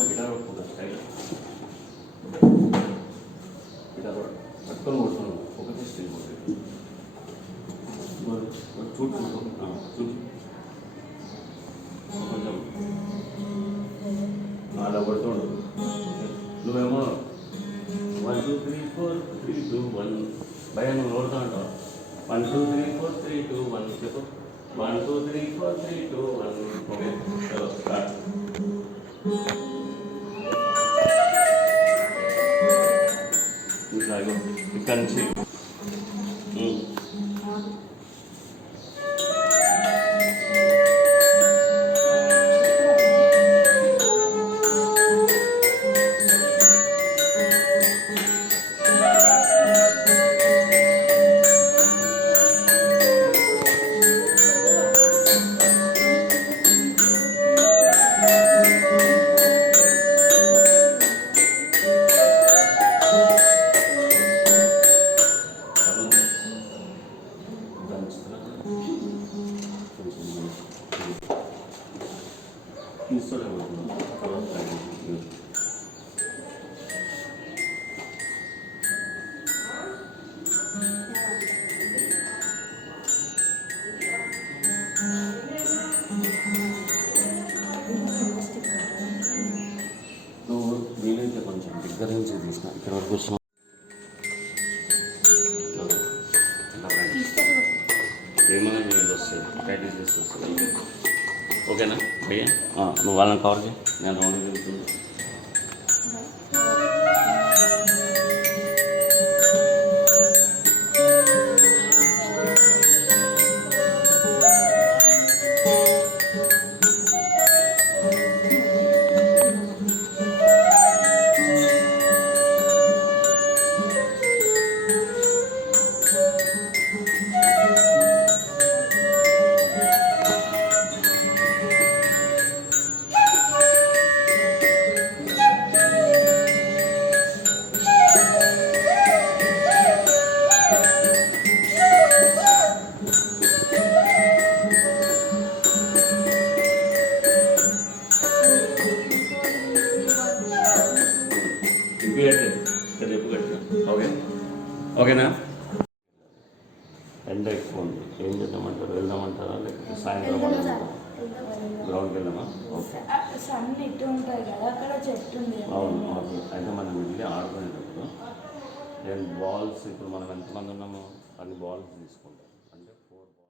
guitar పట్టుకుంటా style guitar పట్టుకొని కొడుతున్నాను ఒకటే స్టైల్ కొట్టి చూడు చూడు కొంచెం అలా పడుతుండు నువ్వేమో 1 2 3 4 3 2 1 భయ నువ్వు నోడుతా ఉంటావు 1 2 3 4 3 2 1 చెప్పు 1 2 3 4 3 2 1 ఓకే చలో స్టార్ట్ ఇట్లాగో ఇక్కడ నుంచి నువ్వు వీలైతే కొంచెం దగ్గర నుంచి తీసిన ఇక్కడ వరకు వచ్చిన ఏమైనా నేను వస్తుంది ప్రాక్టీస్ చేసి వస్తుంది ఓకేనా భయ్యా నువ్వు వాళ్ళని కవర్ చేయి నేను రౌండ్ వెళ్తుంది ఓకే ఓకేనా ఎండ ఎక్కువ ఉంది ఏం చేద్దామంటారు వెళ్దామంటారా లేకపోతే సాయంత్రం గ్రౌండ్కి వెళ్దామా ఓకే అవును ఓకే అయితే మనం వెళ్ళి ఆడుకునేటప్పుడు నేను బాల్స్ ఇప్పుడు మనం ఎంతమంది ఉన్నామో అన్ని బాల్స్ తీసుకుంటాం